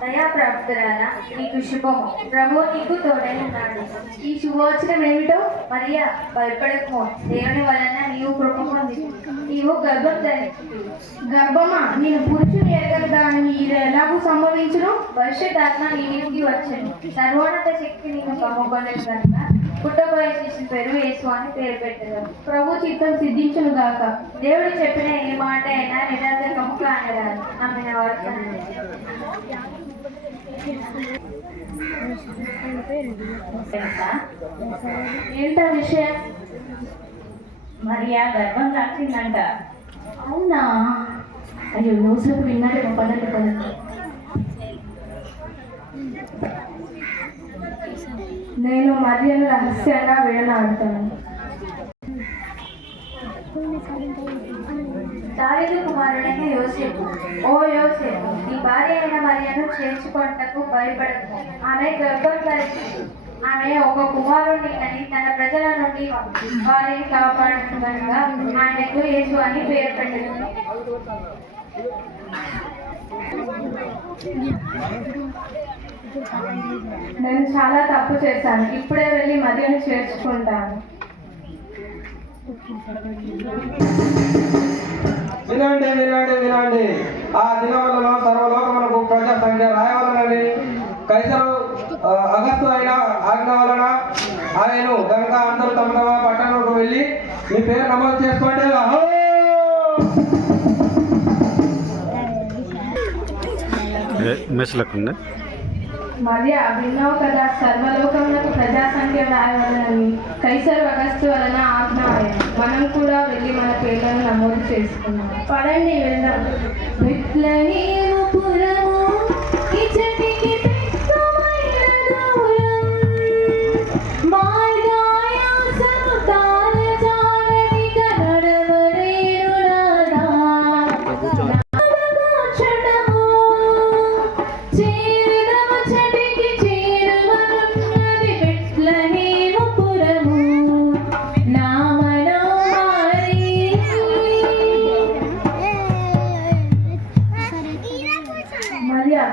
దయాప్రాప్తురాలా నీకు శుభము, ప్రభు నీకు తోడై ఉన్నాడు. ఈ శుభవచనం ఏమిటో? మరియా, భయపడకు, దేవుని వలన నీవు కృప పొంది నీవు గర్భం ధరించు. గర్భమా? నేను పురుషుని ఎరగదాన్ని ఇది ఎలాగూ సంభవించును? పరిశుద్ధాత్మ నీ మీదికి వచ్చను, సర్వోన్నత శక్తి నీకు కమ్ముకొనను కనుక పుట్టబోయే శిశువు పేరు యేసు అని పేరు పెట్టగలరు. ప్రభు చిత్తం సిద్ధించును గాక. దేవుడు చెప్పిన ఏ మాట అయినా నిరర్ధకము కానరాదు, నమ్మిన వాడు. ఏంటా విషయం? మరియా గర్భం దాచిందంట. అవునా? అయ్యో, న్యూస్లకు విన్నారేమో. పదండి పదండి. నేను మరియను రహస్యంగా విడనాడుతాను. దావీదు కుమారుడైన యోసేపు, ఓ యోసేపు, నీ భార్య అయిన మరియను చేర్చుకొనుటకు భయపడకు. ఆమె గర్భం ధరించు. ఆమె ఒక కుమారుణ్ణి కని తన ప్రజల నుండి వారిని కాపాడుతుండగా ఆయనకు యేసు అని పేరు పెట్టదు. నేను చాలా తప్పు చేశాను. ఇప్పుడే వెళ్ళి మరియను చేర్చుకుంటాను. వినండి వినండి వినండి. ఆ దినములలో సర్వలోకమునకు ప్రజా సంఖ్య రాయవలనని కైసరు అగస్తు అయిన ఆజ్ఞ వలన ఆయన కనుక అందరూ తమ తమ పట్టణంకు వెళ్ళి మీ పేరు నమోదు చేసుకోండి. మరియా, విన్నావు కదా, సర్వలోకములకు ప్రజా సంఖ్య రాయవలనని కైసరు అగస్తు వలన ఆజ్ఞ ఆయన. మనం కూడా వెళ్ళి మన పేర్లను నమోదు చేసుకున్నాం. పదండి, వెళ్దాం.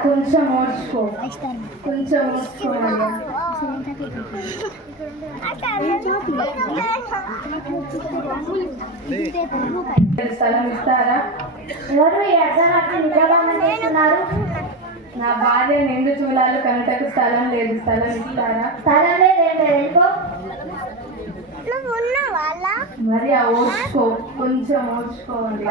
కొంచెం ఓర్చుకో, కొంచెం ఓర్చుకో. స్థలం ఇస్తారా? ఎవరు ఈ అర్ధరాత్రి నిజంగా చేస్తున్నారు? నా భార్య నిండు చూలాలు కనుటకు స్థలం లేదు. స్థలం ఇస్తారా? స్థలం లేదంటే వెళ్ళిపో. మరి ఓర్చుకో, కొంచెం ఓర్చుకోండి.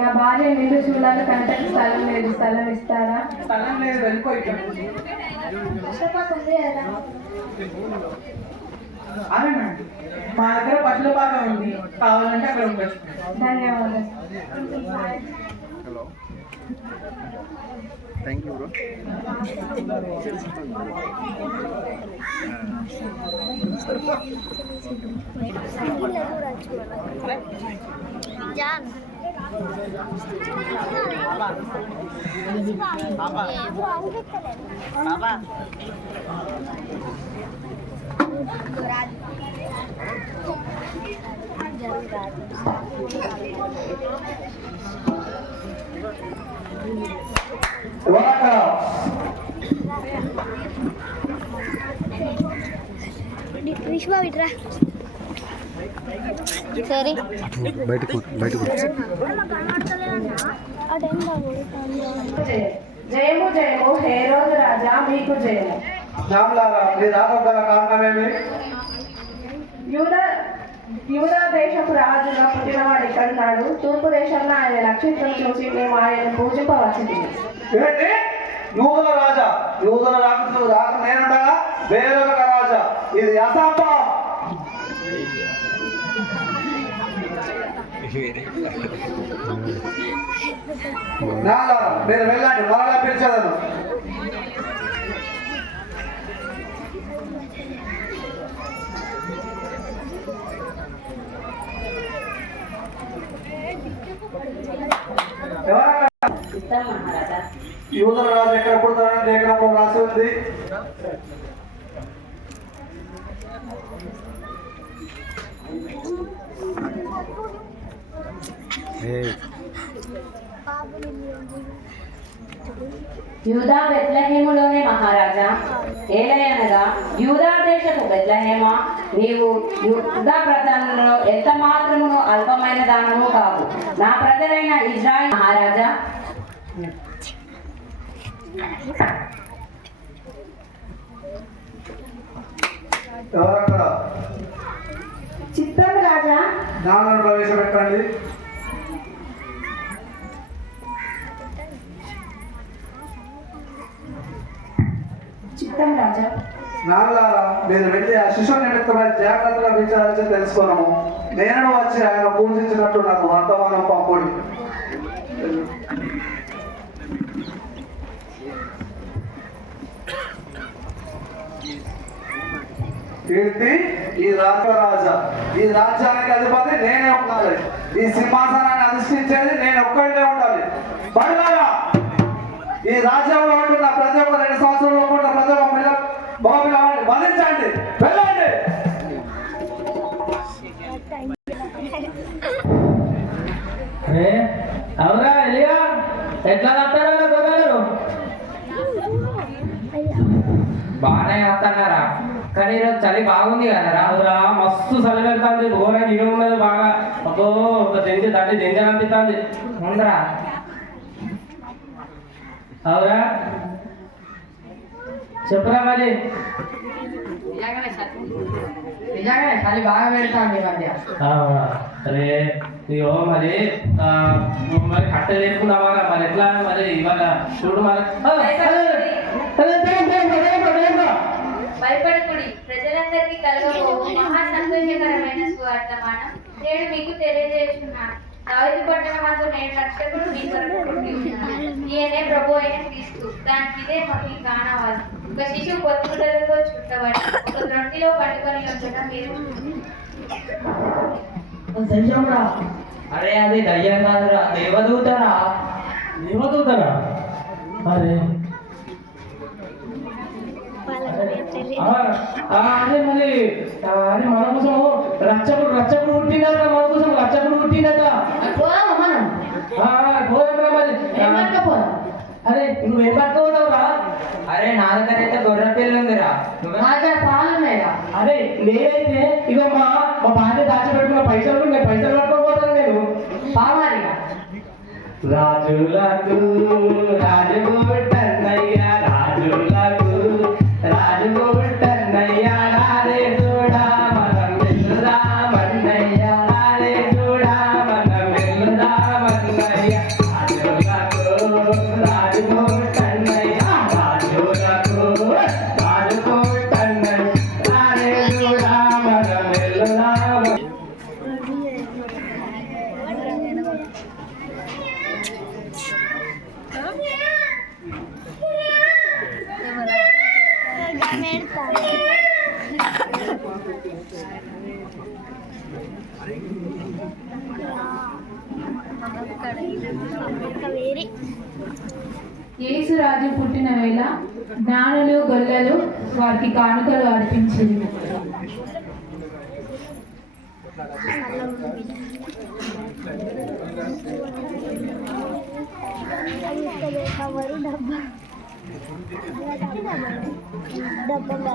నా భార్య నిండు చూడాలి కనుటకు స్థలం లేదు. స్థలం ఇస్తారా? స్థలం లేదు, వెళ్ళిపోయి. అదేనండి, మా దగ్గర పశువుల బాగా ఉంది, కావాలంటే అక్కడ ఉండొచ్చు. ధన్యవాదాలు. Thank you, bro. Jan. Papa. విశ్వ విట్రా సరే బయటకు జయము జయము హేరోదు రాజా, మీకు జయము. కారణమేమి? యూదా దేశపు రాజుగా పుట్టినవాడు ఇక్కడున్నాడు. తూర్పు దేశంలో ఆయన నక్షత్రం చూసి మేము ఆయన పూజింపవచ్చింది. ఏంటి? యూదుల రాజా? యూదుల రాజు నేనుండగా వేరొక రాజా? ఇది అసంభవం. మీరు వెళ్ళండి, మరలా పిలిచేదను. యూదుల రాజు ఎక్కడ పుడతారని లేఖనంలో రాసి ఉంది. యూదా బెత్లెహేములోనే మహారాజా, ఏలయనగా యూదా దేశపు బెత్లెహేమ, నీవు యూదా ప్రజలలో ఎంత మాత్రమును అల్పమైన దానము కావు. నా ప్రజలైన ఇజ్రాయిల్ మహారాజా, ఎవరక్కడ? చిత్తం రాజా. జ్ఞానం ప్రవేశపెట్టండి. చిత్తం రాజా. జ్ఞానులారా, మీరు వెళ్ళి ఆ శిశువు నిమిత్తమై జాగ్రత్తగా విచారించి తెలుసుకున్నాము. నేను వచ్చి ఆయన పూజించినట్టు నాకు వర్తమానం పంపుడి. కీర్తి ఈ రాజా, ఈ రాజ్యానికి అధిపతి నేనే ఉండాలి. ఈ సింహాసనాన్ని అధిష్ఠించేది నేను ఒక్కడే ఉండాలి. బడులారా, ఈ రాజ్యంలో ఉంటున్న ప్రతి ఒక్క 2 సంవత్సరాల్లో కూడా ప్రతి ఒక్క పిల్లవాడిని వధించండి. వెళ్ళండి. అవురా ఎలియా, ఎట్లా తప్పారా గొర్రెలు? బాగానే వస్తున్నారా, కానీ ఈరోజు చలి బాగుంది కదరా. అవురా, మస్తు చలి పెడుతుంది, ఘోరంగా ఇగ ఉన్నది బాగా. అబ్బో, ఒక దింజనిపిస్తుంది ఉండరా. అవురా, చెప్పురా మరి. నిజంగానే చలి బాగా పెడతాను ఈ మధ్య. అరే ఇగో మరి మరి కట్ట లేకున్నావా మరి ఎట్లా మరి ఇవాళ చూడు మరి. భయపడకుడి, ప్రజలందరికీ కలగబో మహా సంతోషకరమైన సువర్తమానం నేడు మీకు తెలియజేస్తున్నాను. దావీదు పట్టణమందు నేను రక్షకుడు మీ కొరకు పుట్టి ఉన్నాను. ఈయనే ప్రభు అయిన క్రీస్తు. దానికి ఇదే మీ కానవాదు. ఒక శిశువు పొత్తులతో చుట్టబడి ఒక రొట్టెలో పట్టుకొని ఉండడం మీరు. అరే అది దయ్యం కాదురా, దేవదూతరా. దేవదూతరా? అరే అదే మరి అరే మన కోసం రచ్చకుడు పుట్టిందట. మన కోసం రచ్చకుడు పుట్టిందట. పోదాంరా మరి. అరే నువ్వేం పట్టుకోవడావురా? అరే నా దగ్గర అయితే గొర్రె పిల్ల ఉందిరా. అరే నేనైతే ఇగో మా భార్య దాచిపెట్టుకున్న పైసలు ఉన్నాయి, పైసలు పట్టుకోపోతాను నేను. రాజులకు రాజు పుట్టన్నయ్యా, రాజులకు రాజు పుట్టన్నయ్యా, రారే చూడా మనం వెల్లుదా మన్నయ్యా, రారే చూడా మనం వెల్లుదా మన్నయ్యా. రాజులకు రాజు పుట్టన్నయ్యా, రాజులకు రాజు పుట్టన్నయ్యా, రారే చూడా మనం వెల్లుదా. యేసు రాజు పుట్టిన వేళ జ్ఞానులు గొల్లలు వారికి కానుకలు అర్పించింది. డబ్బా